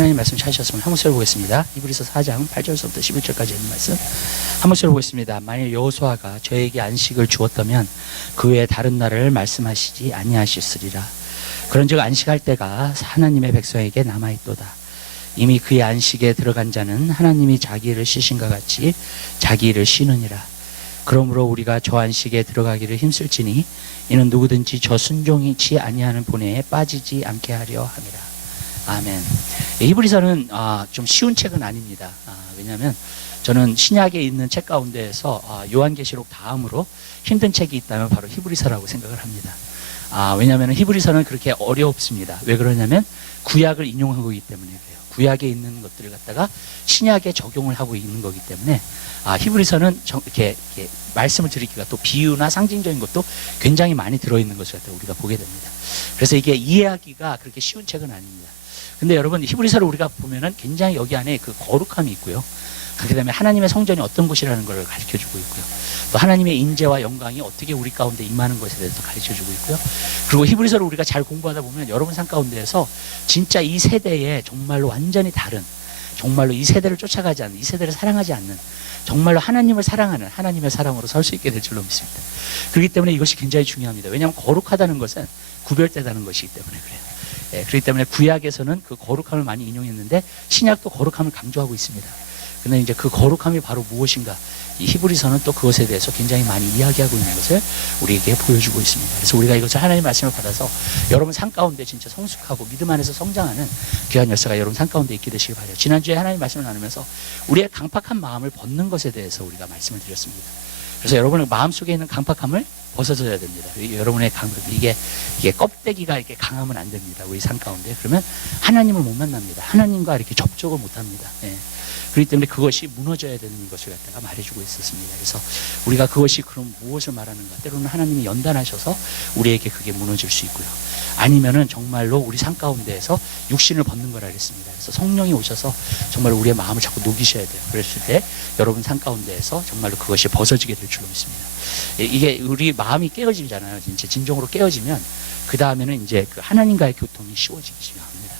하나님 말씀 찾으셨으면 한 목소리 보겠습니다. 히브리서 4장 8절부터 11절까지 있는 말씀 한 목소리 보겠습니다. 만일 여호수아가 저에게 안식을 주었다면 그 외에 다른 날을 말씀하시지 아니하셨으리라. 그런즉 안식할 때가 하나님의 백성에게 남아있도다. 이미 그의 안식에 들어간 자는 하나님이 자기 일을 쉬신과 같이 자기 일을 쉬느니라. 그러므로 우리가 저 안식에 들어가기를 힘쓸지니 이는 누구든지 저 순종이치 아니하는 본회에 빠지지 않게 하려 함이라. 아멘. 히브리서는 좀 쉬운 책은 아닙니다. 왜냐하면 저는 신약에 있는 책 가운데에서 요한계시록 다음으로 힘든 책이 있다면 바로 히브리서라고 생각을 합니다. 왜냐하면 히브리서는 그렇게 어렵습니다. 왜 그러냐면 구약을 인용한 거기 때문에 그래요. 구약에 있는 것들을 갖다가 신약에 적용을 하고 있는 거기 때문에 히브리서는 이렇게 말씀을 드리기가 또 비유나 상징적인 것도 굉장히 많이 들어있는 것을 갖다가 우리가 보게 됩니다. 그래서 이게 이해하기가 그렇게 쉬운 책은 아닙니다. 근데 여러분 히브리서를 우리가 보면은 굉장히 여기 안에 그 거룩함이 있고요. 그 다음에 하나님의 성전이 어떤 곳이라는 걸 가르쳐주고 있고요. 또 하나님의 인재와 영광이 어떻게 우리 가운데 임하는 것에 대해서 가르쳐주고 있고요. 그리고 히브리서를 우리가 잘 공부하다 보면 여러분 삶 가운데에서 진짜 이 세대에 정말로 완전히 다른, 정말로 이 세대를 쫓아가지 않는, 이 세대를 사랑하지 않는, 정말로 하나님을 사랑하는 하나님의 사랑으로 설 수 있게 될 줄로 믿습니다. 그렇기 때문에 이것이 굉장히 중요합니다. 왜냐하면 거룩하다는 것은 구별되다는 것이기 때문에 그래요. 그렇기 때문에 구약에서는 그 거룩함을 많이 인용했는데 신약도 거룩함을 강조하고 있습니다. 근데 이제 그 거룩함이 바로 무엇인가? 이 히브리서는 또 그것에 대해서 굉장히 많이 이야기하고 있는 것을 우리에게 보여주고 있습니다. 그래서 우리가 이것을 하나님의 말씀을 받아서 여러분 삶 가운데 진짜 성숙하고 믿음 안에서 성장하는 귀한 열쇠가 여러분 삶 가운데 있게 되시길 바라요. 지난주에 하나님 말씀을 나누면서 우리의 강팍한 마음을 벗는 것에 대해서 우리가 말씀을 드렸습니다. 그래서 여러분의 마음속에 있는 강팍함을 벗어져야 됩니다. 여러분의 이게 껍데기가 이렇게 강하면 안 됩니다. 우리 삶 가운데. 그러면 하나님을 못 만납니다. 하나님과 이렇게 접촉을 못 합니다. 그렇기 때문에 그것이 무너져야 되는 것을 갖다가 말해주고 있었습니다. 그래서 우리가 그것이 그럼 무엇을 말하는가? 때로는 하나님이 연단하셔서 우리에게 그게 무너질 수 있고요. 아니면은 정말로 우리 삶 가운데에서 육신을 벗는 걸 알겠습니다. 그래서 성령이 오셔서 정말 우리의 마음을 자꾸 녹이셔야 돼요. 그랬을 때 여러분 삶 가운데에서 정말로 그것이 벗어지게 될 줄로 믿습니다. 이게 우리 마음이 깨어지잖아요. 진짜 진정으로 깨어지면 그 다음에는 이제 그 하나님과의 교통이 쉬워지기 시작합니다.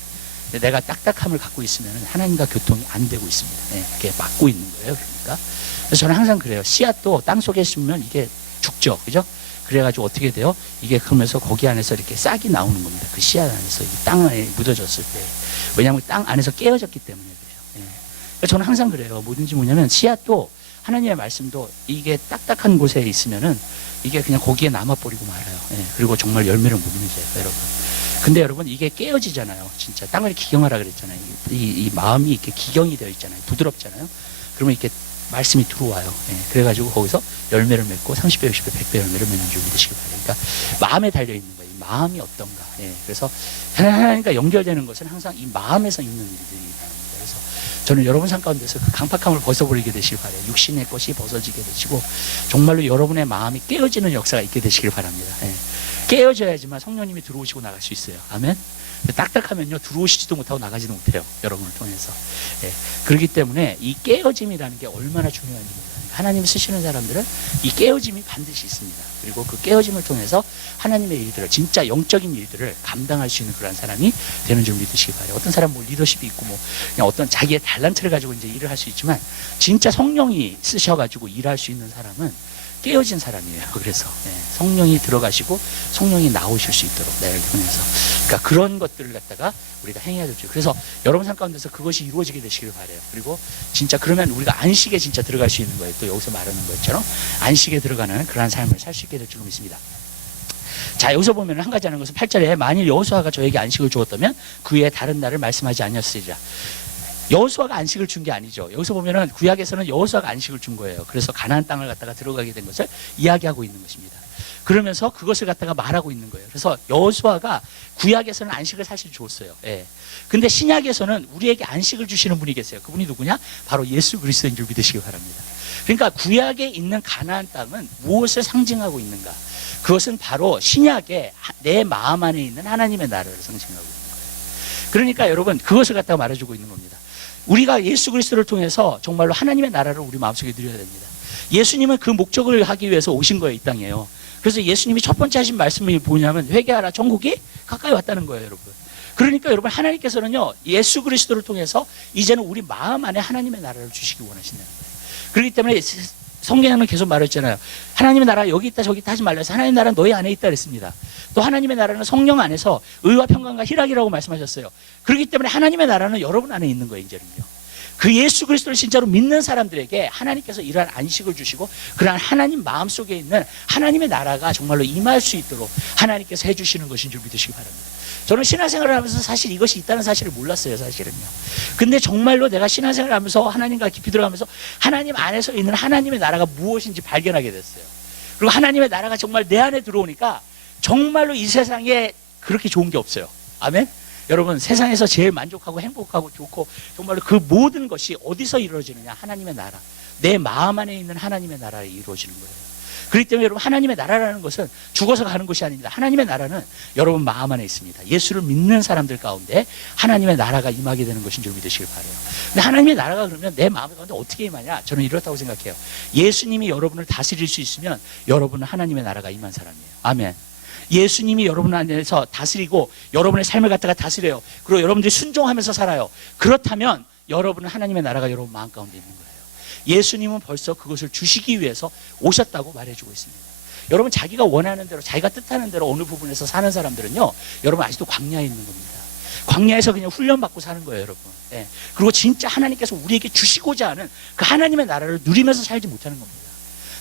내가 딱딱함을 갖고 있으면 하나님과 교통이 안 되고 있습니다. 그게 막고 있는 거예요. 그러니까. 그래서 저는 항상 그래요. 씨앗도 땅 속에 심으면 이게 죽죠. 그죠? 그래가지고 어떻게 돼요? 이게 그러면서 거기 안에서 이렇게 싹이 나오는 겁니다. 그 씨앗 안에서 땅 안에 묻어졌을 때. 왜냐하면 땅 안에서 깨어졌기 때문에 그래요. 그래서 저는 항상 그래요. 뭐든지 뭐냐면 씨앗도 하나님의 말씀도 이게 딱딱한 곳에 있으면은 이게 그냥 거기에 남아버리고 말아요. 그리고 정말 열매를 못 맺어요, 여러분. 근데 여러분 이게 깨어지잖아요. 진짜 땅을 기경하라 그랬잖아요. 이 마음이 이렇게 기경이 되어 있잖아요. 부드럽잖아요. 그러면 이렇게 말씀이 들어와요. 그래가지고 거기서 열매를 맺고 30배, 60배, 100배 열매를 맺는 줄 믿으시기 바랍니다. 그러니까 마음에 달려있는 거예요. 이 마음이 어떤가. 그래서 하나님과 연결되는 것은 항상 이 마음에서 있는 일들이랍니다. 그래서 저는 여러분 삶 가운데서 그 강팍함을 벗어버리게 되시길 바라요. 육신의 것이 벗어지게 되시고 정말로 여러분의 마음이 깨어지는 역사가 있게 되시길 바랍니다. 깨어져야지만 성령님이 들어오시고 나갈 수 있어요. 아멘. 딱딱하면요 들어오시지도 못하고 나가지도 못해요. 여러분을 통해서. 그렇기 때문에 이 깨어짐이라는 게 얼마나 중요한지 몰라요. 하나님 쓰시는 사람들은 이 깨어짐이 반드시 있습니다. 그리고 그 깨어짐을 통해서 하나님의 일들을 진짜 영적인 일들을 감당할 수 있는 그런 사람이 되는 줄 믿으시기 바라요. 어떤 사람은 뭐 리더십이 있고 뭐 그냥 어떤 자기의 달란트를 가지고 이제 일을 할 수 있지만 진짜 성령이 쓰셔가지고 일할 수 있는 사람은 깨어진 사람이에요. 그래서 성령이 들어가시고 성령이 나오실 수 있도록 나를 통해서 그러니까 그런 것들을 갖다가 우리가 행해야 되죠. 그래서 여러분 삶 가운데서 그것이 이루어지게 되시길 바라요. 그리고 진짜 그러면 우리가 안식에 진짜 들어갈 수 있는 거예요. 또 여기서 말하는 것처럼 안식에 들어가는 그러한 삶을 살 수 있게 될 줄로 믿습니다. 자, 여기서 보면 한 가지 하는 것은 8절에 만일 여호수아가 저에게 안식을 주었다면 그 외에 다른 날을 말씀하지 아니었으리라. 여호수아가 안식을 준 게 아니죠. 여기서 보면은 구약에서는 여호수아가 안식을 준 거예요. 그래서 가나안 땅을 갖다가 들어가게 된 것을 이야기하고 있는 것입니다. 그러면서 그것을 갖다가 말하고 있는 거예요. 그래서 여호수아가 구약에서는 안식을 사실 줬어요. 근데 신약에서는 우리에게 안식을 주시는 분이 계세요. 그분이 누구냐? 바로 예수 그리스도인 줄 믿으시기 바랍니다. 그러니까 구약에 있는 가나안 땅은 무엇을 상징하고 있는가? 그것은 바로 신약에 내 마음 안에 있는 하나님의 나라를 상징하고 있는 거예요. 그러니까 여러분 그것을 갖다가 말해주고 있는 겁니다. 우리가 예수 그리스도를 통해서 정말로 하나님의 나라를 우리 마음속에 누려야 됩니다. 예수님은 그 목적을 하기 위해서 오신 거예요, 이 땅에요. 그래서 예수님이 첫 번째 하신 말씀이 뭐냐면 회개하라, 천국이 가까이 왔다는 거예요, 여러분. 그러니까 여러분, 하나님께서는요, 예수 그리스도를 통해서 이제는 우리 마음 안에 하나님의 나라를 주시기 원하신다는 거예요. 그렇기 때문에 성경에는 계속 말했잖아요. 하나님의 나라 여기 있다 저기 있다 하지 말라 해서 하나님의 나라는 너희 안에 있다 그랬습니다. 또 하나님의 나라는 성령 안에서 의와 평강과 희락이라고 말씀하셨어요. 그렇기 때문에 하나님의 나라는 여러분 안에 있는 거예요. 이제는요. 그 예수 그리스도를 진짜로 믿는 사람들에게 하나님께서 이러한 안식을 주시고 그러한 하나님 마음속에 있는 하나님의 나라가 정말로 임할 수 있도록 하나님께서 해주시는 것인 줄 믿으시기 바랍니다. 저는 신앙생활을 하면서 사실 이것이 있다는 사실을 몰랐어요. 사실은요. 근데 정말로 내가 신앙생활을 하면서 하나님과 깊이 들어가면서 하나님 안에서 있는 하나님의 나라가 무엇인지 발견하게 됐어요. 그리고 하나님의 나라가 정말 내 안에 들어오니까 정말로 이 세상에 그렇게 좋은 게 없어요. 아멘. 여러분, 세상에서 제일 만족하고 행복하고 좋고 정말로 그 모든 것이 어디서 이루어지느냐? 하나님의 나라, 내 마음 안에 있는 하나님의 나라에 이루어지는 거예요. 그렇기 때문에 여러분, 하나님의 나라라는 것은 죽어서 가는 것이 아닙니다. 하나님의 나라는 여러분 마음 안에 있습니다. 예수를 믿는 사람들 가운데 하나님의 나라가 임하게 되는 것인 줄 믿으시길 바라요. 근데 하나님의 나라가 그러면 내 마음 가운데 어떻게 임하냐? 저는 이렇다고 생각해요. 예수님이 여러분을 다스릴 수 있으면 여러분은 하나님의 나라가 임한 사람이에요. 아멘. 예수님이 여러분 안에서 다스리고 여러분의 삶을 갖다가 다스려요. 그리고 여러분들이 순종하면서 살아요. 그렇다면 여러분은 하나님의 나라가 여러분 마음 가운데 있는 거예요. 예수님은 벌써 그것을 주시기 위해서 오셨다고 말해주고 있습니다. 여러분, 자기가 원하는 대로 자기가 뜻하는 대로 어느 부분에서 사는 사람들은요, 여러분 아직도 광야에 있는 겁니다. 광야에서 그냥 훈련받고 사는 거예요, 여러분. 예. 그리고 진짜 하나님께서 우리에게 주시고자 하는 그 하나님의 나라를 누리면서 살지 못하는 겁니다.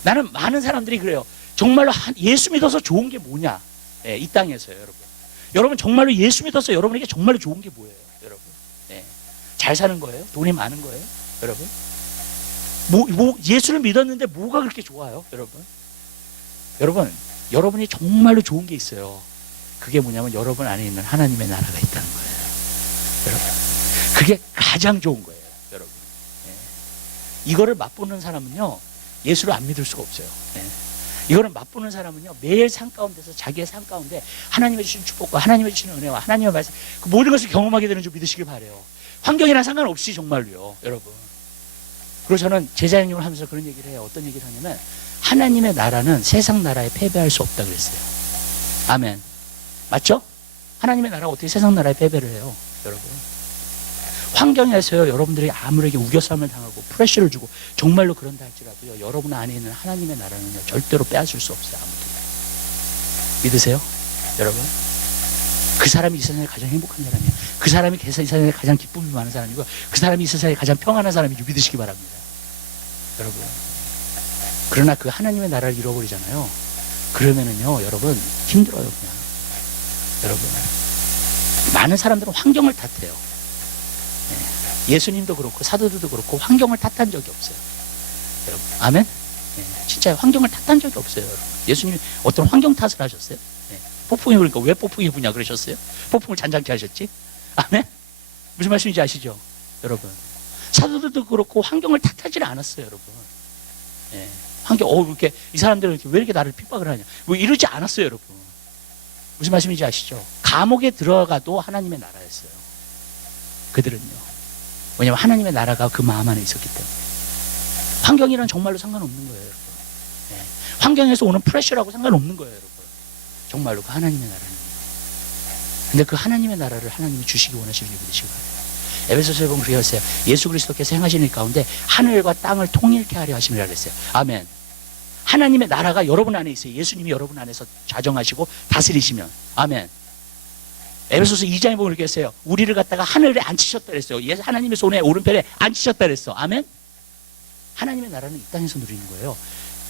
나는 많은 사람들이 그래요. 정말로 예수 믿어서 좋은 게 뭐냐? 예, 이 땅에서요, 여러분. 여러분 정말로 예수 믿어서 여러분에게 정말로 좋은 게 뭐예요, 여러분? 예. 잘 사는 거예요? 돈이 많은 거예요, 여러분? 예수를 믿었는데 뭐가 그렇게 좋아요, 여러분? 여러분, 여러분이 정말로 좋은 게 있어요. 그게 뭐냐면 여러분 안에 있는 하나님의 나라가 있다는 거예요, 여러분. 그게 가장 좋은 거예요, 여러분. 예. 이거를 맛보는 사람은요, 예수를 안 믿을 수가 없어요. 예. 이거를 맛보는 사람은요, 매일 삶 가운데서 자기의 삶 가운데 하나님의 주신 축복과 하나님의 주시는 은혜와 하나님의 말씀, 그 모든 것을 경험하게 되는 줄 믿으시길 바라요. 환경이랑 상관없이 정말로요, 여러분. 그리고 저는 제자형님을 하면서 그런 얘기를 해요. 어떤 얘기를 하냐면 하나님의 나라는 세상 나라에 패배할 수 없다 그랬어요. 아멘. 맞죠? 하나님의 나라가 어떻게 세상 나라에 패배를 해요, 여러분? 환경에서요, 여러분들이 아무에게 우겨싸움을 당하고 프레셔를 주고 정말로 그런다 할지라도요, 여러분 안에 있는 하나님의 나라는요, 절대로 빼앗을 수 없어요, 아무도. 믿으세요, 여러분? 그 사람이 이 세상에 가장 행복한 사람이에요. 그 사람이 이 세상에 가장 기쁨이 많은 사람이고, 그 사람이 이 세상에 가장 평안한 사람인 줄 믿으시기 바랍니다, 여러분. 그러나 그 하나님의 나라를 잃어버리잖아요. 그러면은요, 여러분 힘들어요, 그냥. 여러분, 많은 사람들은 환경을 탓해요. 예수님도 그렇고 사도들도 그렇고 환경을 탓한 적이 없어요, 여러분. 아멘. 진짜 환경을 탓한 적이 없어요, 여러분. 예수님이 어떤 환경 탓을 하셨어요? 폭풍이 부니까 왜 폭풍이 부냐 그러셨어요? 폭풍을 잔잔케 하셨지? 아멘. 무슨 말씀인지 아시죠, 여러분? 사도들도 그렇고 환경을 탓하지 않았어요, 여러분. 환경, 이렇게 이 사람들은 왜 이렇게 나를 핍박을 하냐? 뭐 이러지 않았어요, 여러분. 무슨 말씀인지 아시죠? 감옥에 들어가도 하나님의 나라였어요, 그들은요. 왜냐하면 하나님의 나라가 그 마음 안에 있었기 때문에. 환경이란 정말로 상관없는 거예요, 여러분. 환경에서 오는 프레셔라고 상관없는 거예요, 여러분. 정말로 그 하나님의 나라는. 근데 그 하나님의 나라를 하나님이 주시기 원하시는 줄 믿으시기 바라요. 에베소서에 보면 그렇게 했어요. 예수 그리스도께서 행하시는 일 가운데 하늘과 땅을 통일케 하려 하심이라 그랬어요. 아멘. 하나님의 나라가 여러분 안에 있어요. 예수님이 여러분 안에서 자정하시고 다스리시면. 아멘. 에베소서 2장에 보면 그렇게 했어요. 우리를 갖다가 하늘에 앉히셨다 그랬어요. 하나님의 손에 오른편에 앉히셨다 그랬어. 아멘. 하나님의 나라는 이 땅에서 누리는 거예요.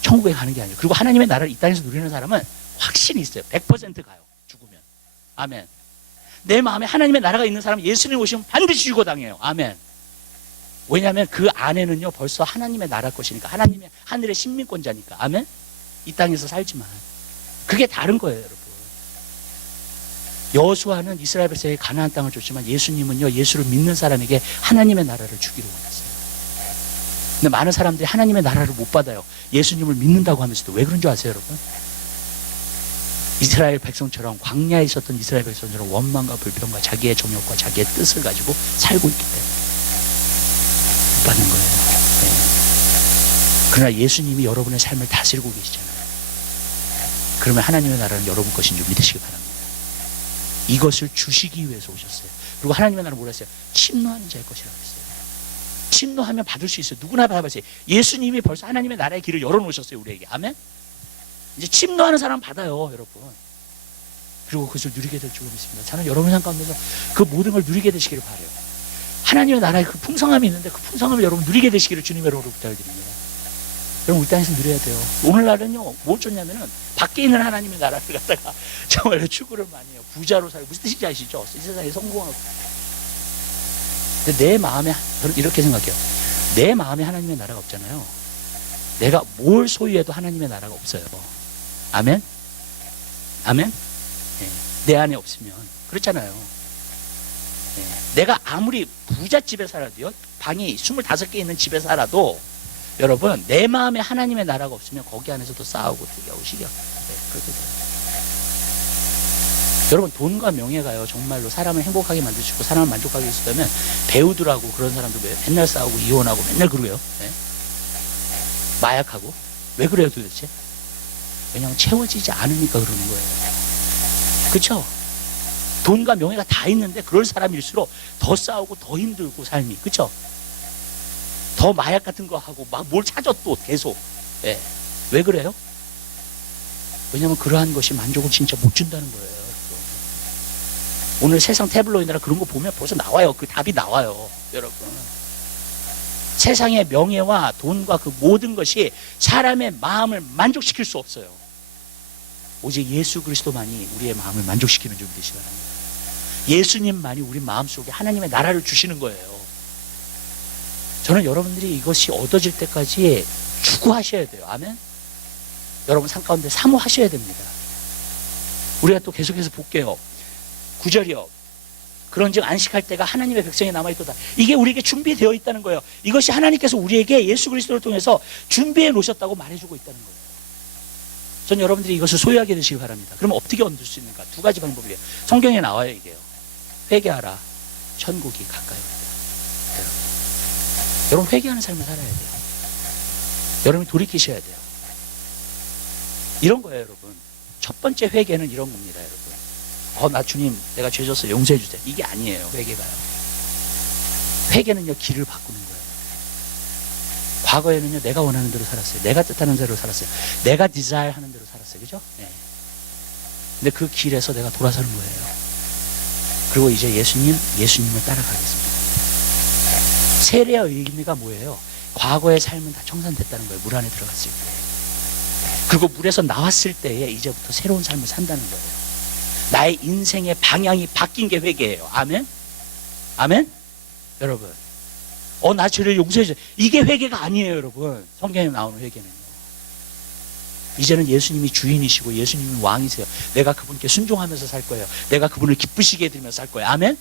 천국에 가는 게 아니에요. 그리고 하나님의 나라를 이 땅에서 누리는 사람은 확신이 있어요. 100% 가요, 죽으면. 아멘. 내 마음에 하나님의 나라가 있는 사람은 예수님 오시면 반드시 죽어당해요. 아멘. 왜냐하면 그 안에는요, 벌써 하나님의 나라 것이니까, 하나님의 하늘의 신민권자니까. 아멘. 이 땅에서 살지만 그게 다른 거예요, 여러분. 여호수아는 이스라엘 백성에게 가나안 땅을 줬지만 예수님은요, 예수를 믿는 사람에게 하나님의 나라를 주기로 원했어요. 근데 많은 사람들이 하나님의 나라를 못 받아요. 예수님을 믿는다고 하면서도. 왜 그런 줄 아세요, 여러분? 이스라엘 백성처럼, 광야에 있었던 이스라엘 백성처럼 원망과 불평과 자기의 정욕과 자기의 뜻을 가지고 살고 있기 때문에 못 받는 거예요. 그러나 예수님이 여러분의 삶을 다스리고 계시잖아요. 그러면 하나님의 나라는 여러분 것인 줄 믿으시기 바랍니다. 이것을 주시기 위해서 오셨어요. 그리고 하나님의 나라는 뭐라 했어요? 침노하는 자의 것이라고 했어요. 침노하면 받을 수 있어요. 누구나 받아봤어요. 예수님이 벌써 하나님의 나라의 길을 열어놓으셨어요. 우리에게. 아멘. 이제 침노하는 사람 받아요, 여러분. 그리고 그것을 누리게 될 줄 믿습니다. 저는 여러분 삶 가운데서 그 모든 걸 누리게 되시기를 바라요. 하나님의 나라의 그 풍성함이 있는데 그 풍성함을 여러분 누리게 되시기를 주님의 이름으로 부탁드립니다. 여러분 우리 땅에서 누려야 돼요. 오늘날은요 뭘 쫓냐면은 밖에 있는 하나님의 나라를 갖다가 정말 추구를 많이 해요. 부자로 살고 무슨 뜻인지 아시죠? 이 세상에 성공하고. 근데 내 마음에 저는 이렇게 생각해요. 내 마음에 하나님의 나라가 없잖아요. 내가 뭘 소유해도 하나님의 나라가 없어요. 아멘? 아멘? 네. 내 안에 없으면 그렇잖아요. 네. 내가 아무리 부잣집에 살아도요, 방이 25개 있는 집에 살아도 여러분 내 마음에 하나님의 나라가 없으면 거기 안에서도 싸우고 뜨겨고 시겨. 네, 그렇게 돼요. 여러분 돈과 명예가요 정말로 사람을 행복하게 만들 수 있고 사람을 만족하게 할 수 있다면 배우들하고 그런 사람들 왜 맨날 싸우고 이혼하고 맨날 그러고요. 네? 마약하고 왜 그래요 도대체? 왜냐하면 채워지지 않으니까 그러는 거예요. 그렇죠? 돈과 명예가 다 있는데 그럴 사람일수록 더 싸우고 더 힘들고 삶이. 그렇죠? 더 마약 같은 거 하고 막 뭘 찾아 또 계속. 예. 왜 그래요? 왜냐하면 그러한 것이 만족을 진짜 못 준다는 거예요. 오늘 세상 태블로이드나 그런 거 보면 벌써 나와요. 그 답이 나와요. 여러분. 세상의 명예와 돈과 그 모든 것이 사람의 마음을 만족시킬 수 없어요. 오직 예수 그리스도만이 우리의 마음을 만족시키는 준비 되시기 바랍니다. 예수님만이 우리 마음속에 하나님의 나라를 주시는 거예요. 저는 여러분들이 이것이 얻어질 때까지 추구하셔야 돼요. 아멘? 여러분 삶 가운데 사모하셔야 됩니다. 우리가 또 계속해서 볼게요. 9절이요. 그런즉 안식할 때가 하나님의 백성이 남아있도다. 이게 우리에게 준비되어 있다는 거예요. 이것이 하나님께서 우리에게 예수 그리스도를 통해서 준비해 놓으셨다고 말해주고 있다는 거예요. 전 여러분들이 이것을 소유하게 되시기 바랍니다. 그럼 어떻게 얻을 수 있는가? 두 가지 방법이에요. 성경에 나와요 이게요. 회개하라. 천국이 가까이 온다. 여러분 회개하는 삶을 살아야 돼요. 여러분이 돌이키셔야 돼요. 이런 거예요 여러분. 첫 번째 회개는 이런 겁니다 여러분. 나 주님 내가 죄 졌어요 용서해 주세요. 이게 아니에요. 회개가요. 회개는요 길을 바꾸는 거예요. 과거에는요 내가 원하는 대로 살았어요. 내가 뜻하는 대로 살았어요. 내가 디자이어 하는 대로 살았어요. 그죠? 네. 근데 그 길에서 내가 돌아서는 거예요. 그리고 이제 예수님을 따라가겠습니다. 세례의 의미가 뭐예요? 과거의 삶은 다 청산됐다는 거예요. 물 안에 들어갔을 때. 그리고 물에서 나왔을 때에 이제부터 새로운 삶을 산다는 거예요. 나의 인생의 방향이 바뀐 게 회개예요. 아멘? 아멘? 여러분. 나 죄를 용서해 주세요. 이게 회개가 아니에요, 여러분. 성경에 나오는 회개는요. 이제는 예수님이 주인이시고 예수님이 왕이세요. 내가 그분께 순종하면서 살 거예요. 내가 그분을 기쁘시게 해드리면서 살 거예요. 아멘?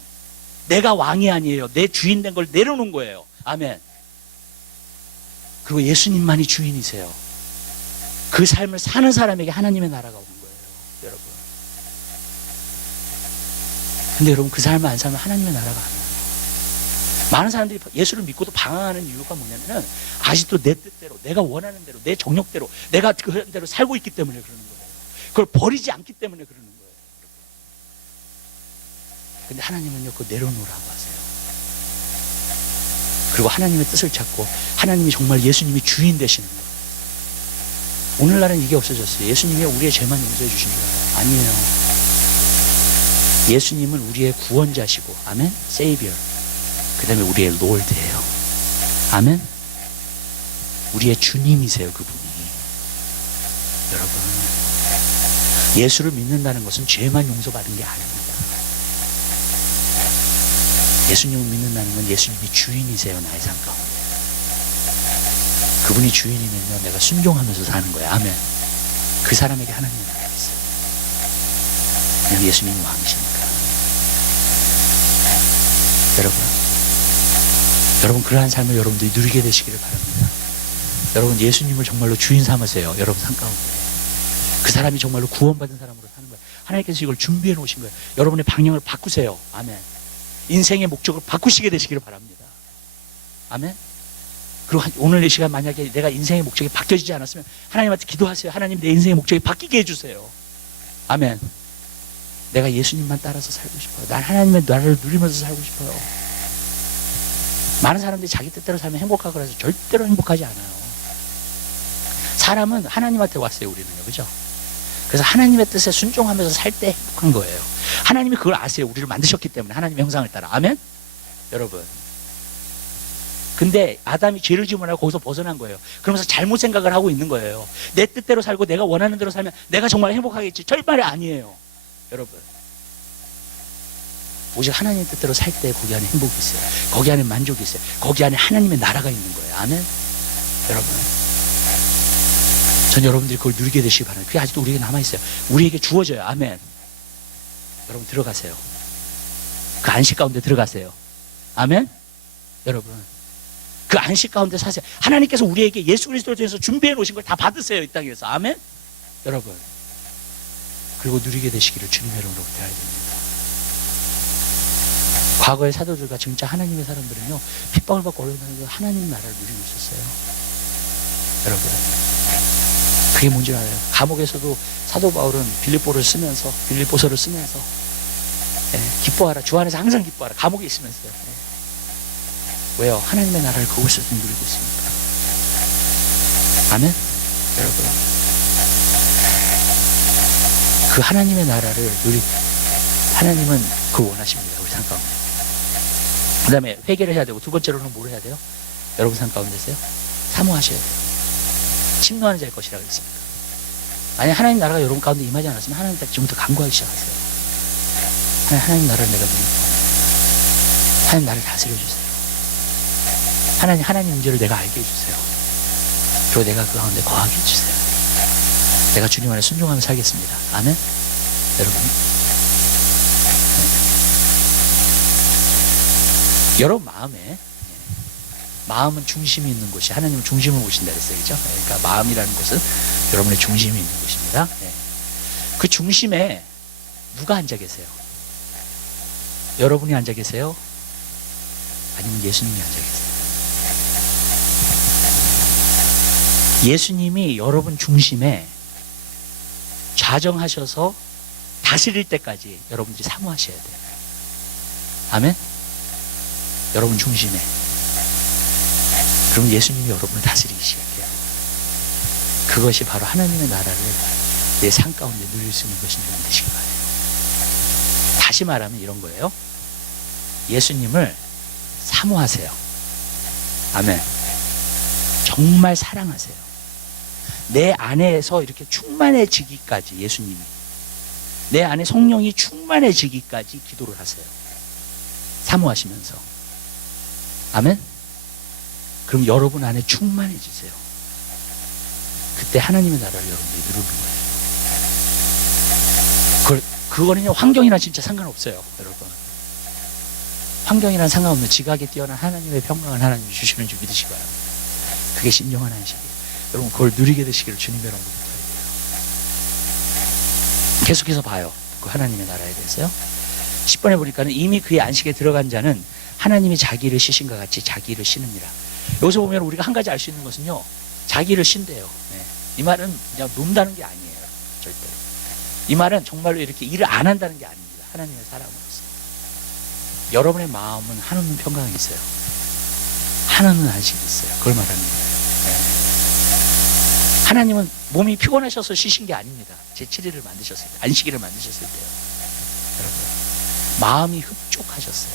내가 왕이 아니에요. 내 주인 된 걸 내려놓은 거예요. 아멘. 그리고 예수님만이 주인이세요. 그 삶을 사는 사람에게 하나님의 나라가 오는 거예요. 여러분. 근데 여러분 그 삶을 안 살면 하나님의 나라가 안 와요. 많은 사람들이 예수를 믿고도 방황하는 이유가 뭐냐면은 아직도 내 뜻대로, 내가 원하는 대로, 내 정욕대로, 내가 그런 대로 살고 있기 때문에 그러는 거예요. 그걸 버리지 않기 때문에 그러는 거예요. 근데 하나님은요 그거 내려놓으라고 하세요. 그리고 하나님의 뜻을 찾고 하나님이 정말 예수님이 주인 되시는 거예요. 오늘날은 이게 없어졌어요. 예수님이 우리의 죄만 용서해 주신 줄 알아요. 아니에요. 예수님은 우리의 구원자시고 아멘? 세이비어. 그 다음에 우리의 롤드예요. 아멘? 우리의 주님이세요. 그분이. 여러분 예수를 믿는다는 것은 죄만 용서받은 게 아닙니다. 예수님을 믿는다는 건 예수님이 주인이세요. 나의 삶 가운데. 그분이 주인이면요 내가 순종하면서 사는 거예요. 아멘. 그 사람에게 하나님이 나가 있어요. 왜냐하면 예수님이 왕이시니까. 여러분 그러한 삶을 여러분들이 누리게 되시기를 바랍니다. 여러분 예수님을 정말로 주인 삼으세요. 여러분 삶 가운데. 그 사람이 정말로 구원받은 사람으로 사는 거예요. 하나님께서 이걸 준비해 놓으신 거예요. 여러분의 방향을 바꾸세요. 아멘. 인생의 목적을 바꾸시게 되시기를 바랍니다. 아멘. 그리고 오늘 이 시간 만약에 내가 인생의 목적이 바뀌어지지 않았으면 하나님한테 기도하세요. 하나님 내 인생의 목적이 바뀌게 해주세요. 아멘. 내가 예수님만 따라서 살고 싶어요. 난 하나님의 나라를 누리면서 살고 싶어요. 많은 사람들이 자기 뜻대로 살면 행복하고 그래서 절대로 행복하지 않아요. 사람은 하나님한테 왔어요, 우리는요. 그죠? 그래서 하나님의 뜻에 순종하면서 살 때 행복한 거예요. 하나님이 그걸 아세요. 우리를 만드셨기 때문에 하나님의 형상을 따라. 아멘? 여러분. 근데 아담이 죄를 지으면 거기서 벗어난 거예요. 그러면서 잘못 생각을 하고 있는 거예요. 내 뜻대로 살고 내가 원하는 대로 살면 내가 정말 행복하겠지. 절반이 아니에요. 여러분. 오직 하나님의 뜻대로 살 때 거기 안에 행복이 있어요. 거기 안에 만족이 있어요. 거기 안에 하나님의 나라가 있는 거예요. 아멘? 여러분. 전 여러분들이 그걸 누리게 되시기 바랍니다. 그게 아직도 우리에게 남아있어요. 우리에게 주어져요. 아멘. 여러분 들어가세요. 그 안식 가운데 들어가세요. 아멘. 여러분 그 안식 가운데 사세요. 하나님께서 우리에게 예수 그리스도를 통해서 준비해 놓으신 걸 다 받으세요. 이 땅에서. 아멘. 여러분 그리고 누리게 되시기를 주님의 이름으로 부탁해야 됩니다. 과거의 사도들과 진짜 하나님의 사람들은요 핍박을 받고 어려워하면서 하나님 나라를 누리고 있었어요. 여러분 그게 뭔지 알아요? 감옥에서도 사도 바울은 빌립보서를 쓰면서 기뻐하라. 주 안에서 항상 기뻐하라. 감옥에 있으면서요. 왜요? 하나님의 나라를 그곳에서 누리고 있습니다. 아멘? 여러분 그 하나님의 나라를 하나님은 그거 원하십니다. 우리 삶 가운데. 그 다음에 회개를 해야 되고 두 번째로는 뭘 해야 돼요? 여러분 삶 가운데서요? 사모하셔야 돼요. 침노하는 자의 것이라고 했습니다. 만약 하나님 나라가 여러분 가운데 임하지 않았으면 하나님 딱 지금부터 간구하기 시작하세요. 하나님 나라를 내가 누리고 하나님 나를 다스려 주세요. 하나님 문제를 내가 알게 해주세요. 그리고 내가 그 가운데 거하게 해주세요. 내가 주님 안에 순종하며 살겠습니다. 아멘? 여러분 여러분 마음은 중심이 있는 곳이 하나님은 중심을 보신다 그랬어요. 그죠? 그러니까 마음이라는 곳은 여러분의 중심이 있는 곳입니다. 그 중심에 누가 앉아 계세요? 여러분이 앉아 계세요? 아니면 예수님이 앉아 계세요? 예수님이 여러분 중심에 좌정하셔서 다스릴 때까지 여러분들이 사모하셔야 돼요. 아멘? 여러분 중심에. 그럼 예수님이 여러분을 다스리기 시작해요. 그것이 바로 하나님의 나라를 내 삶 가운데 누릴 수 있는 것인 줄 믿으시기 바라요. 다시 말하면 이런 거예요. 예수님을 사모하세요. 아멘. 정말 사랑하세요. 내 안에서 이렇게 충만해지기까지 예수님이 내 안에 성령이 충만해지기까지 기도를 하세요. 사모하시면서. 아멘. 그럼 여러분 안에 충만해지세요. 그때 하나님의 나라를 여러분들이 누르는 거예요. 그거는요 환경이랑 진짜 상관없어요. 여러분 환경이랑 상관없는 지각에 뛰어난 하나님의 평강을 하나님이 주시는 줄 믿으시기 바랍니다. 그게 신령한 안식이에요. 여러분 그걸 누리게 되시기를 주님의 이름으로 부탁드려요. 계속해서 봐요. 그 하나님의 나라에 대해서요. 10번에 보니까는 이미 그의 안식에 들어간 자는 하나님이 자기를 쉬신 것 같이 자기를 쉬느니라. 여기서 보면 우리가 한 가지 알 수 있는 것은요 자기를 쉰대요. 이 말은 그냥 논다는 게 아니에요. 절대로. 이 말은 정말로 이렇게 일을 안 한다는 게 아닙니다. 하나님의 사람으로서. 여러분의 마음은 한없는 평강이 있어요. 한없는 안식이 있어요. 그걸 말하는 거예요. 하나님은 몸이 피곤하셔서 쉬신 게 아닙니다. 제7일을 만드셨을 때, 안식일을 만드셨을 때요. 여러분, 마음이 흡족하셨어요.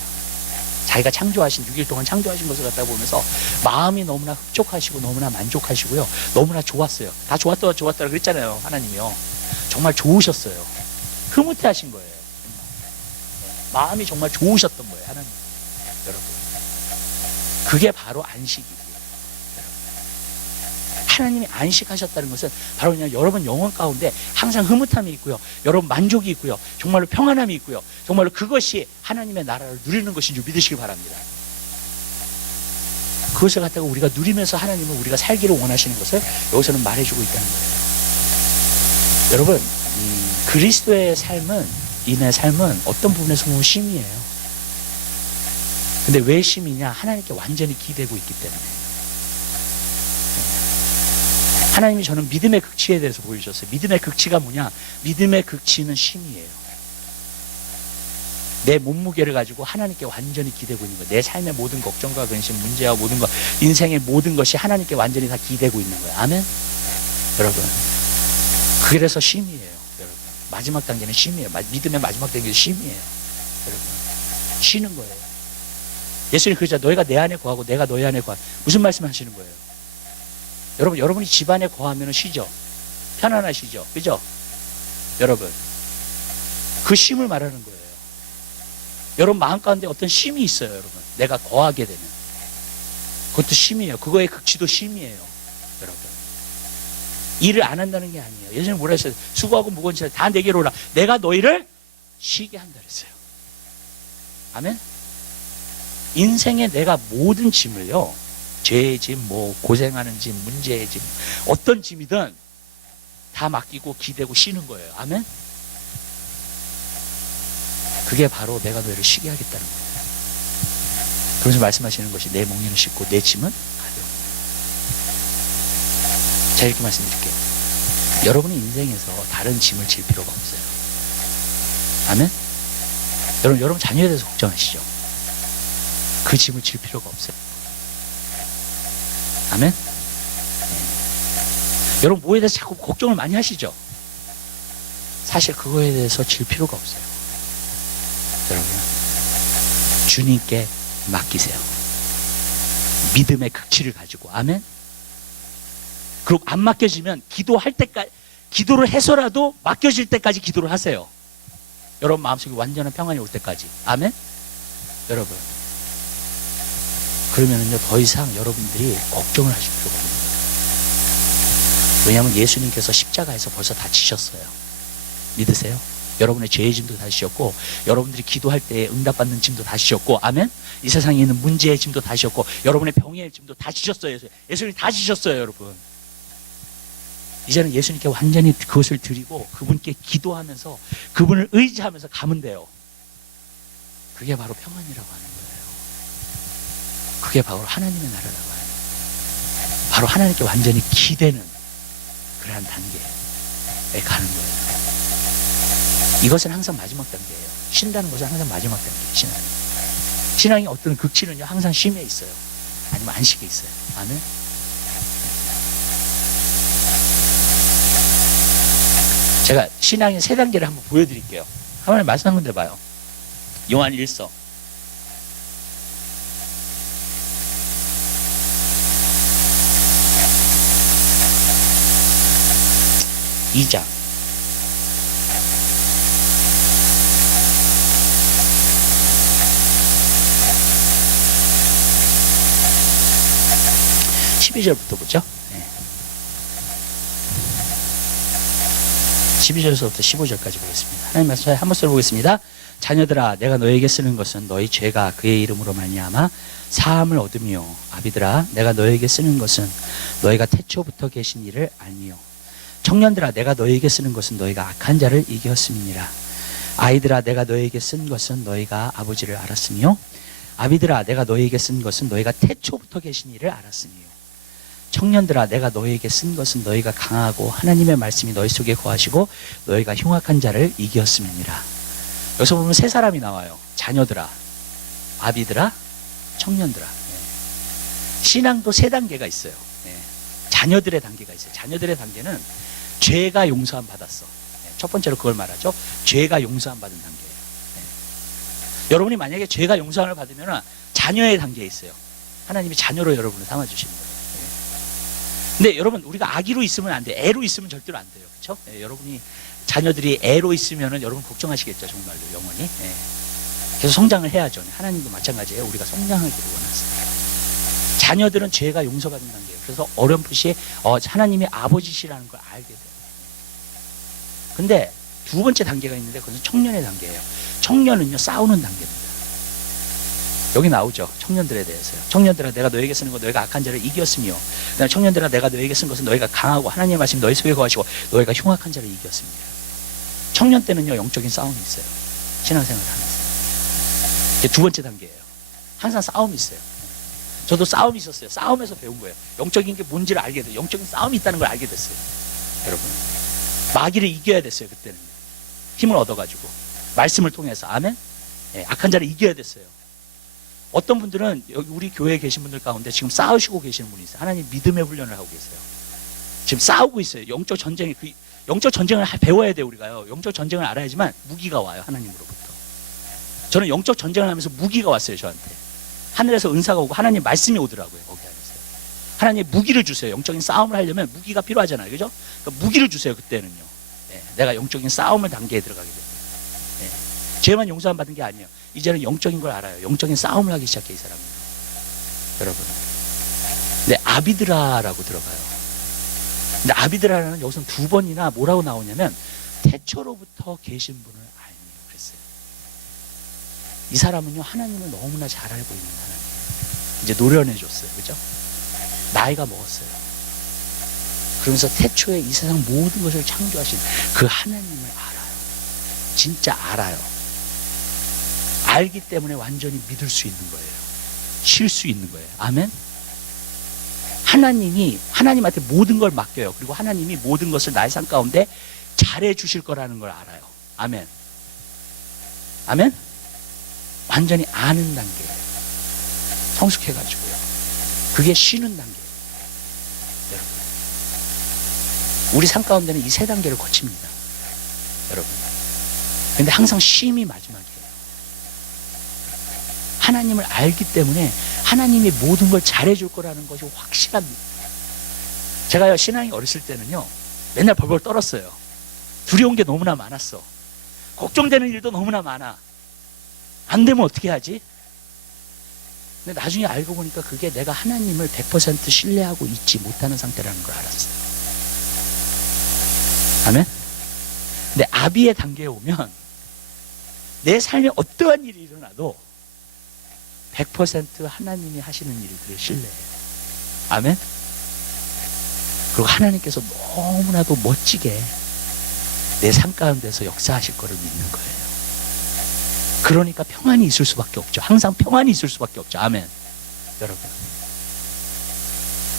자기가 창조하신 6일 동안 창조하신 것을 갖다 보면서 마음이 너무나 흡족하시고 너무나 만족하시고요. 너무나 좋았어요. 다 좋았다 그랬잖아요. 하나님이요. 정말 좋으셨어요. 흐뭇해 하신 거예요. 마음이 정말 좋으셨던 거예요. 하나님. 여러분. 그게 바로 안식이에요. 하나님이 안식하셨다는 것은 바로 그냥 여러분 영혼 가운데 항상 흐뭇함이 있고요. 여러분 만족이 있고요. 정말로 평안함이 있고요. 정말로 그것이 하나님의 나라를 누리는 것인 줄 믿으시길 바랍니다. 그것을 갖다가 우리가 누리면서 하나님은 우리가 살기를 원하시는 것을 여기서는 말해주고 있다는 거예요. 여러분 그리스도의 삶은 인의 삶은 어떤 부분에서 보면 쉼이에요. 근데 왜 쉼이냐? 하나님께 완전히 기대고 있기 때문에. 하나님이 저는 믿음의 극치에 대해서 보여주셨어요. 믿음의 극치가 뭐냐? 믿음의 극치는 쉼이에요. 내 몸무게를 가지고 하나님께 완전히 기대고 있는 거예요. 내 삶의 모든 걱정과 근심, 문제와 모든 것, 인생의 모든 것이 하나님께 완전히 다 기대고 있는 거예요. 아멘? 여러분, 그래서 쉼이에요. 여러분, 마지막 단계는 쉼이에요. 믿음의 마지막 단계는 쉼이에요. 여러분, 쉬는 거예요. 예수님 그러자 너희가 내 안에 거하고 내가 너희 안에 거하. 무슨 말씀 하시는 거예요? 여러분, 여러분이 집 안에 거하면 쉬죠. 편안하시죠. 그죠? 여러분, 그 쉼을 말하는 거예요. 여러분 마음 가운데 어떤 쉼이 있어요. 여러분, 내가 거하게 되는 그것도 쉼이에요. 그거의 극치도 쉼이에요. 여러분, 일을 안 한다는 게 아니에요. 예전에 뭐라 했어요? 수고하고 무거운 짐을 다 내게로 오라. 내가 너희를 쉬게 한다 그랬어요. 아멘? 인생에 내가 모든 짐을요, 죄의 짐, 뭐 고생하는 짐, 문제의 짐, 어떤 짐이든 다 맡기고 기대고 쉬는 거예요. 아멘? 그게 바로 내가 너희를 쉬게 하겠다는 거예요. 그러면서 말씀하시는 것이 내 몽에는 싣고 내 짐은 가벼운. 자, 이렇게 말씀드릴게요. 여러분이 인생에서 다른 짐을 질 필요가 없어요. 아멘? 여러분 자녀에 대해서 걱정하시죠? 그 짐을 질 필요가 없어요. 아멘? 네. 여러분 뭐에 대해서 자꾸 걱정을 많이 하시죠? 사실 그거에 대해서 질 필요가 없어요. 여러분, 주님께 맡기세요. 믿음의 극치를 가지고. 아멘? 그리고 안 맡겨지면 기도할 때까지, 기도를 해서라도 맡겨질 때까지 기도를 하세요. 여러분 마음속에 완전한 평안이 올 때까지. 아멘? 여러분, 그러면은요, 더 이상 여러분들이 걱정을 하실 필요가 없는 거예요. 왜냐하면 예수님께서 십자가에서 벌써 다 지셨어요. 믿으세요? 여러분의 죄의 짐도 다 지셨고, 여러분들이 기도할 때 응답받는 짐도 다 지셨고, 아멘? 이 세상에 있는 문제의 짐도 다 지셨고, 여러분의 병의 짐도 다 지셨어요. 예수님 다 지셨어요, 여러분. 이제는 예수님께 완전히 그것을 드리고 그분께 기도하면서 그분을 의지하면서 가면 돼요. 그게 바로 평안이라고 하는 거예요. 그게 바로 하나님의 나라라고 하는 거예요. 바로 하나님께 완전히 기대는 그러한 단계에 가는 거예요. 이것은 항상 마지막 단계예요. 쉰다는 것은 항상 마지막 단계예요. 신앙이 어떤 극치는요, 항상 쉼에 있어요. 아니면 안식에 있어요. 아멘? 제가 신앙의 세 단계를 한번 보여드릴게요. 하나님 말씀 한 군데 봐요. 요한 1서. (2장) 12절부터 보죠. 12절에서부터 15절까지 보겠습니다. 하나님 말씀 한 목소리로 보겠습니다. 자녀들아, 내가 너에게 쓰는 것은 너희 죄가 그의 이름으로 말미암아 사함을 얻으며, 아비들아, 내가 너에게 쓰는 것은 너희가 태초부터 계신 이를 알미요. 청년들아, 내가 너에게 쓰는 것은 너희가 악한 자를 이겼음이니라. 아이들아, 내가 너에게 쓴 것은 너희가 아버지를 알았으며, 아비들아, 내가 너에게 쓴 것은 너희가 태초부터 계신 이를 알았으며, 청년들아, 내가 너희에게 쓴 것은 너희가 강하고 하나님의 말씀이 너희 속에 거하시고 너희가 흉악한 자를 이겼음이니라. 여기서 보면 세 사람이 나와요. 자녀들아, 아비들아, 청년들아. 신앙도 세 단계가 있어요. 자녀들의 단계가 있어요. 자녀들의 단계는 죄가 용서함 받았어. 첫 번째로 그걸 말하죠. 죄가 용서함 받은 단계예요. 여러분이 만약에 죄가 용서함을 받으면 자녀의 단계에 있어요. 하나님이 자녀로 여러분을 삼아주시는 거예요. 근데 여러분, 우리가 아기로 있으면 안 돼요. 애로 있으면 절대로 안 돼요. 그렇죠? 여러분이 자녀들이 애로 있으면은 여러분 걱정하시겠죠. 정말로 영원히. 계속 성장을 해야죠. 하나님도 마찬가지예요. 우리가 성장하기를 원하세요. 자녀들은 죄가 용서받는 단계예요. 그래서 어렴풋이 하나님의 아버지시라는 걸 알게 돼요. 근데 두 번째 단계가 있는데 그것은 청년의 단계예요. 청년은요, 싸우는 단계입니다. 여기 나오죠. 청년들에 대해서요. 청년들아, 내가 너에게 쓰는 것 너희가 악한 자를 이겼으며, 그다음에 청년들아, 내가 너에게 쓴 것은 너희가 강하고 하나님의 말씀이 너희 속에 거하시고 너희가 흉악한 자를 이겼습니다. 청년 때는요, 영적인 싸움이 있어요. 신앙생활을 하면서. 이게 두 번째 단계예요. 항상 싸움이 있어요. 저도 싸움이 있었어요. 싸움에서 배운 거예요. 영적인 게 뭔지를 알게 돼요. 영적인 싸움이 있다는 걸 알게 됐어요. 여러분, 마귀를 이겨야 됐어요. 그때는 힘을 얻어가지고 말씀을 통해서. 아멘. 예, 악한 자를 이겨야 됐어요. 어떤 분들은 여기 우리 교회에 계신 분들 가운데 지금 싸우시고 계시는 분이 있어요. 하나님 믿음의 훈련을 하고 계세요. 지금 싸우고 있어요. 영적 전쟁이 영적 전쟁을 배워야 돼요. 우리가요. 영적 전쟁을 알아야지만 무기가 와요. 하나님으로부터. 저는 영적 전쟁을 하면서 무기가 왔어요. 저한테. 하늘에서 은사가 오고 하나님 말씀이 오더라고요. 거기 안에서. 하나님 무기를 주세요. 영적인 싸움을 하려면 무기가 필요하잖아요. 그죠? 그러니까 무기를 주세요. 그때는요. 네, 내가 영적인 싸움을 단계에 들어가게 됩니다. 네, 죄만 용서만 받은 게 아니에요. 이제는 영적인 걸 알아요. 영적인 싸움을 하기 시작해 이 사람은. 여러분. 근데 아비드라라고 들어가요. 근데 아비드라는 여기서 두 번이나 뭐라고 나오냐면 태초로부터 계신 분을 알미요 그랬어요. 이 사람은요 하나님을 너무나 잘 알고 있는 사람이에요. 이제 노련해 줬어요. 그죠? 나이가 먹었어요. 그러면서 태초에 이 세상 모든 것을 창조하신 그 하나님을 알아요. 진짜 알아요. 알기 때문에 완전히 믿을 수 있는 거예요. 쉴 수 있는 거예요. 아멘? 하나님이 하나님한테 모든 걸 맡겨요. 그리고 하나님이 모든 것을 나의 삶 가운데 잘해 주실 거라는 걸 알아요. 아멘? 아멘? 완전히 아는 단계예요. 성숙해가지고요. 그게 쉬는 단계예요. 여러분. 우리 삶 가운데는 이 세 단계를 거칩니다. 여러분. 근데 항상 쉼이 마지막이에요. 하나님을 알기 때문에 하나님이 모든 걸 잘해줄 거라는 것이 확실합니다. 제가요, 신앙이 어렸을 때는요, 맨날 벌벌 떨었어요. 두려운 게 너무나 많았어. 걱정되는 일도 너무나 많아. 안 되면 어떻게 하지? 근데 나중에 알고 보니까 그게 내가 하나님을 100% 신뢰하고 있지 못하는 상태라는 걸 알았어요. 아멘? 근데 아비의 단계에 오면 내 삶에 어떠한 일이 일어나도 100% 하나님이 하시는 일들을 신뢰해요. 아멘? 그리고 하나님께서 너무나도 멋지게 내 삶 가운데서 역사하실 거를 믿는 거예요. 그러니까 평안이 있을 수밖에 없죠. 항상 평안이 있을 수밖에 없죠. 아멘. 여러분.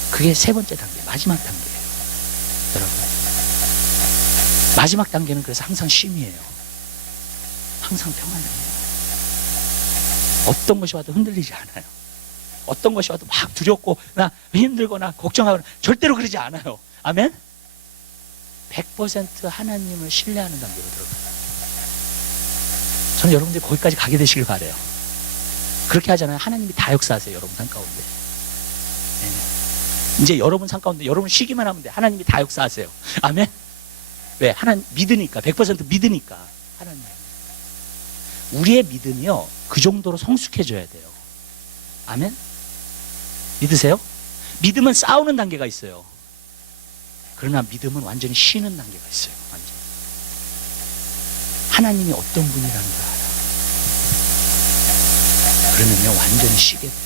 그게 세 번째 단계, 마지막 단계예요. 여러분. 마지막 단계는 그래서 항상 쉼이에요. 항상 평안이에요. 어떤 것이 와도 흔들리지 않아요. 어떤 것이 와도 막 두렵고 나 힘들거나 걱정하거나 절대로 그러지 않아요. 아멘? 100% 하나님을 신뢰하는 단계로 들어가요. 저는 여러분들이 거기까지 가게 되시길 바라요. 그렇게 하잖아요. 하나님이 다 역사하세요. 여러분 삶 가운데. 네. 이제 여러분 삶 가운데 여러분 쉬기만 하면 돼. 하나님이 다 역사하세요. 아멘? 왜? 하나님 믿으니까. 100% 믿으니까. 하나님. 우리의 믿음이요. 그 정도로 성숙해져야 돼요. 아멘? 믿으세요? 믿음은 싸우는 단계가 있어요. 그러나 믿음은 완전히 쉬는 단계가 있어요. 완전히. 하나님이 어떤 분이라는 걸 알아요. 그러면요 완전히 쉬게 돼요.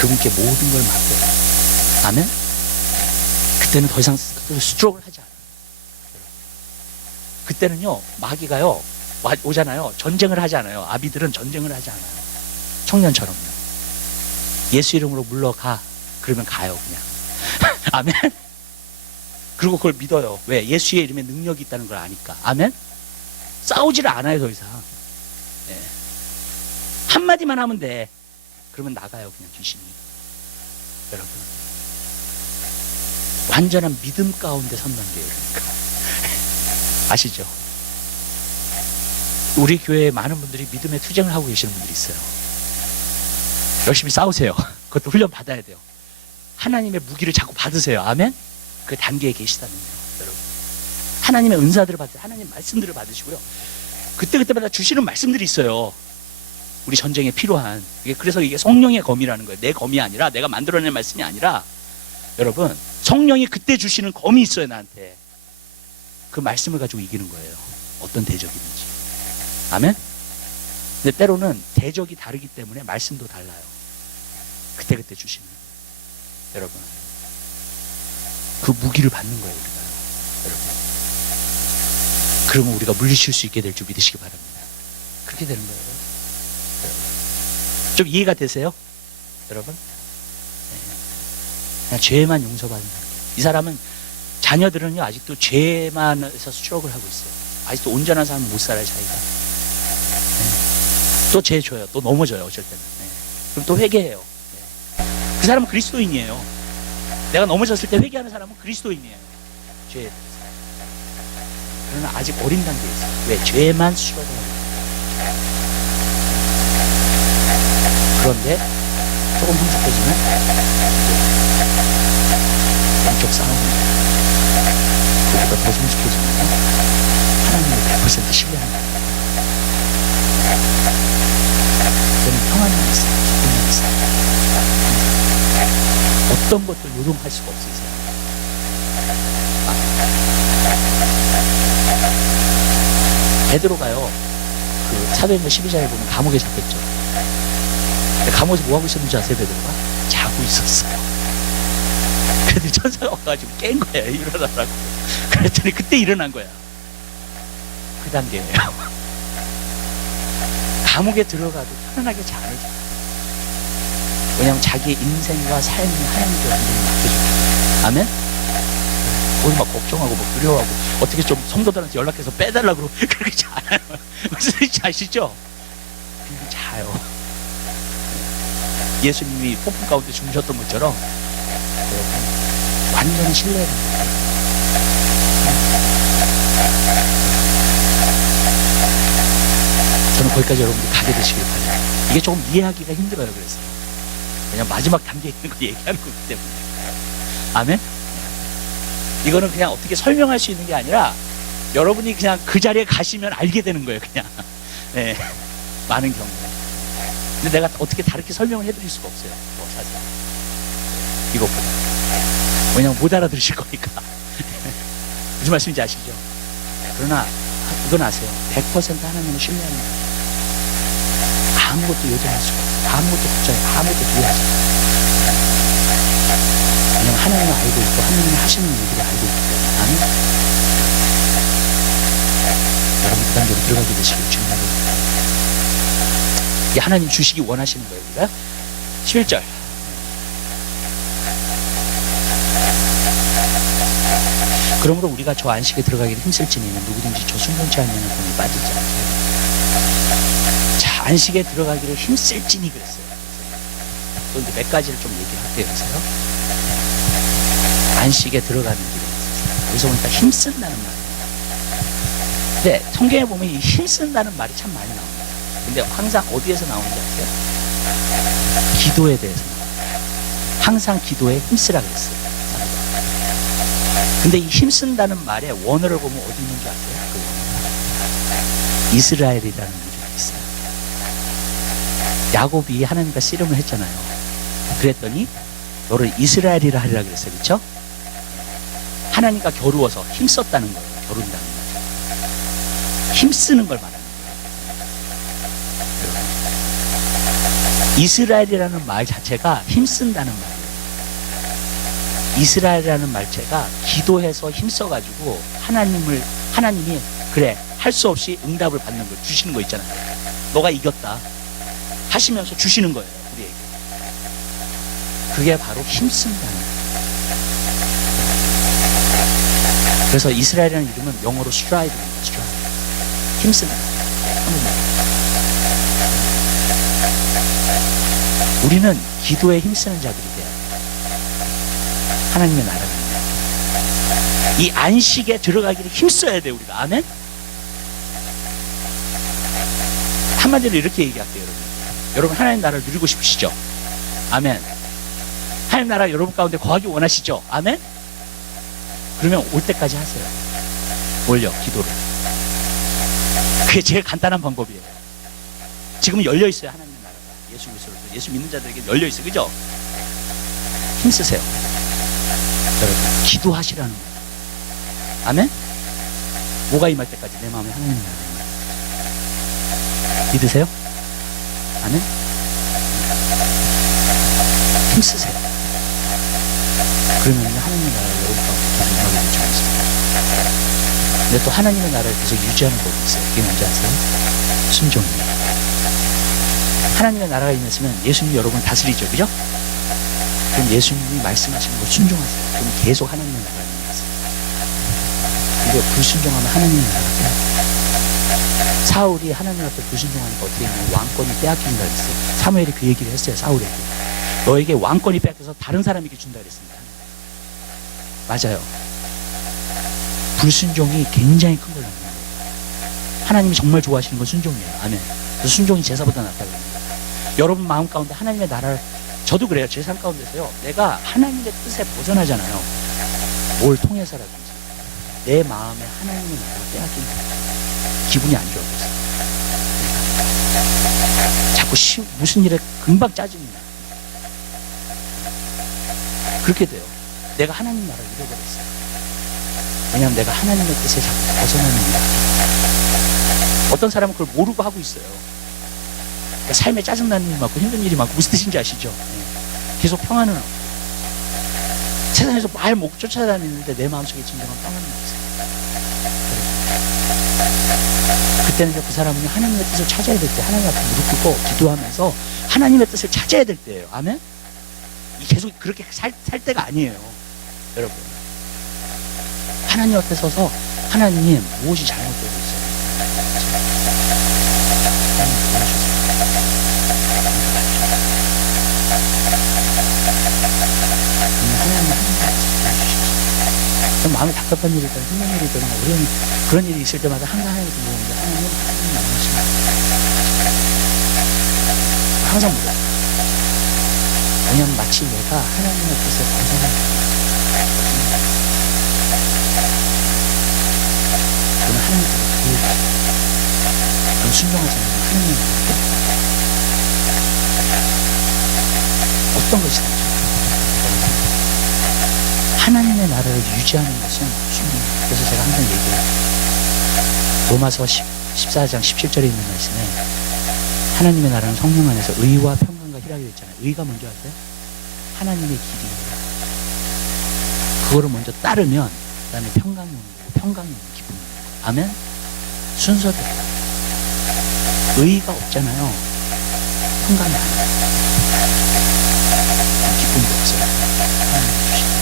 그분께 모든 걸 맡겨요. 아멘? 그때는 더 이상 스트로크를 하지 않아요. 그때는요 마귀가요 오잖아요. 전쟁을 하지 않아요. 아비들은 전쟁을 하지 않아요. 청년처럼요. 예수 이름으로 물러가. 그러면 가요 그냥. 아멘? 그리고 그걸 믿어요. 왜? 예수의 이름에 능력이 있다는 걸 아니까. 아멘? 싸우지를 않아요 더 이상. 네. 한마디만 하면 돼. 그러면 나가요 그냥 귀신이. 여러분 완전한 믿음 가운데 선단 게요. 그러니까. 아시죠? 우리 교회에 많은 분들이 믿음의 투쟁을 하고 계시는 분들이 있어요. 열심히 싸우세요. 그것도 훈련 받아야 돼요. 하나님의 무기를 자꾸 받으세요. 아멘? 그 단계에 계시다면요, 여러분. 하나님의 은사들을 받으세요. 하나님의 말씀들을 받으시고요. 그때그때마다 주시는 말씀들이 있어요. 우리 전쟁에 필요한. 그래서 이게 성령의 검이라는 거예요. 내 검이 아니라, 내가 만들어낸 말씀이 아니라, 여러분, 성령이 그때 주시는 검이 있어요, 나한테. 그 말씀을 가지고 이기는 거예요. 어떤 대적이든지. 아멘? 근데 때로는 대적이 다르기 때문에 말씀도 달라요. 그때그때 주시는. 여러분. 그 무기를 받는 거예요, 우리가. 여러분. 그러면 우리가 물리칠 수 있게 될 줄 믿으시기 바랍니다. 그렇게 되는 거예요. 여러분. 좀 이해가 되세요? 여러분? 네. 그냥 죄만 용서받는 단계. 이 사람은 자녀들은요 아직도 죄만에서 스트럭을 하고 있어요. 아직도 온전한 삶을 못 살아요 자기가. 또 죄져요. 또 넘어져요. 어쩔 때는. 네. 그럼 또 회개해요. 네. 그 사람은 그리스도인이에요. 내가 넘어졌을 때 회개하는 사람은 그리스도인이에요. 죄에 대해서. 그러나 아직 어린 단계에 있어요. 왜? 죄만 수반하고 있어요. 그런데 조금 성숙해지면 영적 싸움입니다. 그보다 더 성숙해지면 하나님을 100% 신뢰하는 거예요. 저는 평안만 있어요. 기쁨만 있어요. 어떤 것도 요동할 수가 없으세요. 베드로가요, 그 사도행전 12장에 보면 감옥에 잡혔죠. 근데 감옥에서 뭐 하고 있었는지 아세요? 베드로가 자고 있었어요. 그래도 천사가 와가지고 깬 거예요. 일어나라고. 그랬더니 그때 일어난 거야. 그 단계예요. 감옥에 들어가도 편안하게 잠을 자요. 왜냐하면 자기의 인생과 삶이 하나님께 완전히 맡겨줘요. 아멘? 거기 막 걱정하고 막 두려워하고 어떻게 좀 성도들한테 연락해서 빼달라고 그렇게 자요. 무슨 소리인지 아시죠? 그냥 자요. 예수님이 폭풍 가운데 주무셨던 것처럼 완전히 신뢰를 해요. 저는 거기까지 여러분들이 가게 되시길 바라요. 이게 조금 이해하기가 힘들어요. 그래서 그냥 마지막 단계에 있는 거 얘기하는 거기 때문에. 아멘? 이거는 그냥 어떻게 설명할 수 있는 게 아니라 여러분이 그냥 그 자리에 가시면 알게 되는 거예요. 그냥. 네. 많은 경우에. 근데 내가 어떻게 다르게 설명을 해드릴 수가 없어요. 뭐 사실 이것보다. 왜냐면 못 알아들으실 거니까. 무슨 말씀인지 아시죠? 그러나 이건 아세요. 100% 하나님을 신뢰하는 거예요. 아무것도 요청할 수가 없어요. 아무것도 걱정해, 아무것도 두려워하지 않아요. 왜냐면 하나님을 알고 있고 하나님이 하시는 일들을 알고 있기 때문에. 아멘. 여러분 그 단계로 들어가게 되시길 주님으로 바랍니다. 이게 하나님 주시기 원하시는 거예요. 우리가 11절. 그러므로 우리가 저 안식에 들어가기를 힘쓸지니는 누구든지 저 순전치 않으면 공에 빠지지 않게. 자, 안식에 들어가기를 힘쓸지니 그랬어요. 또 이제 몇 가지를 좀 얘기를 할게요. 그래서요. 안식에 들어가는 길에 있어서 여기서 보니까 힘쓴다는 말이에요. 근데 성경에 보면 이 힘쓴다는 말이 참 많이 나옵니다. 근데 항상 어디에서 나오는지 아세요? 기도에 대해서 나옵니다. 항상 기도에 힘쓰라 그랬어요. 근데 이 힘쓴다는 말에 원어를 보면 어디 있는 줄 아세요? 그 이스라엘이라는 이름이 있어요. 야곱이 하나님과 씨름을 했잖아요. 그랬더니 너를 이스라엘이라 하리라 그랬어요. 그렇죠? 하나님과 겨루어서 힘썼다는 거예요. 겨룬다는 거죠. 힘쓰는 걸 말하는 거예요. 이스라엘이라는 말 자체가 힘쓴다는 말이에요. 이스라엘이라는 말체가 기도해서 힘써가지고 하나님이 그래 할 수 없이 응답을 받는 걸 주시는 거 있잖아요. 너가 이겼다 하시면서 주시는 거예요. 우리에게. 그게 바로 힘쓴다는 거예요. 그래서 이스라엘이라는 이름은 영어로 스트라이브입니다. 스트라이브. 힘쓴다. 우리는 기도에 힘쓰는 자들이 돼요. 하나님의 나라입니다. 이 안식에 들어가기를 힘써야 돼요. 우리가. 아멘? 한마디로 이렇게 얘기할게요. 여러분 하나님 나라를 누리고 싶으시죠? 아멘. 하나님 나라 여러분 가운데 거하기 원하시죠? 아멘? 그러면 올 때까지 하세요. 뭘요? 기도를. 그게 제일 간단한 방법이에요. 지금은 열려있어요. 하나님의 나라가. 예수 그리스도로. 예수 믿는 자들에게 열려있어요. 그죠? 힘쓰세요. 여러분 기도하시라는 거예요. 아멘? 뭐가 임할 때까지 내 마음에 하나님의 나라가 믿으세요? 아멘? 힘쓰세요. 그러면 하나님의 나라가 여러분 가운데 계속 임하게 될 줄 믿습니다. 근데 또 하나님의 나라를 계속 유지하는 법이 있어요. 그게 뭔지 아세요? 순종이에요. 하나님의 나라가 임했으면 예수님이 여러분을 다스리죠. 그죠? 그럼 예수님이 말씀하시는 걸 순종하세요. 그럼 계속 하나님의 나라가 임했어요. 근데 불순종하면 하나님의 나라가 돼요. 사울이 하나님 앞에 불순종하니까 어떻게 했냐면 왕권이 빼앗긴다 그랬어요. 사무엘이 그 얘기를 했어요. 사울에게. 너에게 왕권이 빼앗겨서 다른 사람에게 준다 그랬습니다. 맞아요. 불순종이 굉장히 큰 걸로 합니다. 하나님이 정말 좋아하시는 건 순종이에요. 아멘. 그래서 순종이 제사보다 낫다고 합니다. 여러분 마음 가운데 하나님의 나라를, 저도 그래요. 제 삶 가운데서요. 내가 하나님의 뜻에 벗어나잖아요. 뭘 통해서라든지 내 마음에 하나님의 나라가 빼앗긴 기분이 안 좋아 보여요. 자꾸 무슨 일에 금방 짜증이 나요. 그렇게 돼요. 내가 하나님 나라를 잃어버렸어요. 왜냐하면 내가 하나님의 뜻에 자꾸 벗어나는 거예요. 어떤 사람은 그걸 모르고 하고 있어요. 그러니까 삶에 짜증나는 일이 많고 힘든 일이 많고 무슨 뜻인지 아시죠? 계속 평안은 없고 세상에서 말 못 쫓아다니는데 내 마음속에 진정한 평안은 없어요. 그때는 그 사람은 하나님의 뜻을 찾아야 될 때, 하나님 앞에 무릎 꿇고 기도하면서 하나님의 뜻을 찾아야 될 때예요. 아멘? 계속 그렇게 살 때가 아니에요. 여러분, 하나님 앞에 서서 하나님 무엇이 잘못되고 있어요? 하나님 도와주세요. 하나님 그럼 마음에 답답한 일이든 힘든 일이든 어려운 그런 일이 있을 때마다 항상 하나님께 물어보는데 하나님 원하십니까? 항상 물어요. 왜냐하면 마치 내가 하나님의 뜻에 벗어난 그러면 하나님께서 그걸 순종하지 않으면 하나님의 뜻에 어떤 것이든지 하나님의 나라를 유지하는 것은 순종입니다. 그래서 제가 항상 얘기해요. 로마서 14장 17절에 있는 말씀에 하나님의 나라는 성령 안에서 의와 평강과 희락이 있잖아요. 의가 먼저 할 때 하나님의 길이에요. 그거를 먼저 따르면 그 다음에 평강이 오는 거고 평강이 오는 기쁨이 오는 거예요. 아멘? 순서대로. 의가 없잖아요. 평강이 안 와요. 기쁨도 없어요. 하나님 주시는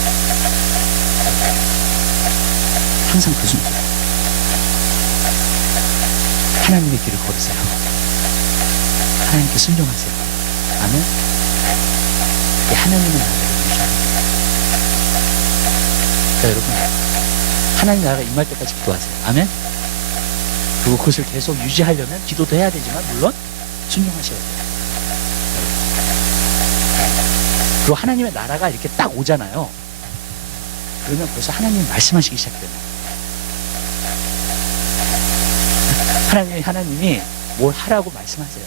항상 그 순서. 하나님의 길을 걸으세요. 하나님께 순종하세요. 아멘? 이게 하나님의 나라를 유지합니다. 자, 여러분, 하나님 나라가 임할 때까지 기도하세요. 아멘? 그리고 그것을 계속 유지하려면 기도도 해야 되지만 물론 순종하셔야 돼요. 그리고 하나님의 나라가 이렇게 딱 오잖아요. 그러면 벌써 하나님이 말씀하시기 시작돼요. 하나님이 뭘 하라고 말씀하세요.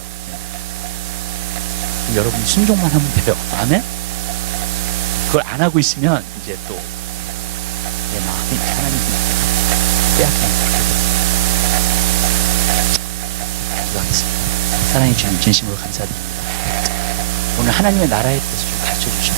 여러분이 순종만 하면 돼요. 아멘? 그걸 안 하고 있으면 이제 또 내 마음이 하나님이 빼앗기는 거예요. 기도하겠습니다. 사랑해 주님 진심으로 감사드립니다. 오늘 하나님의 나라에 대해서 좀 가르쳐 주시면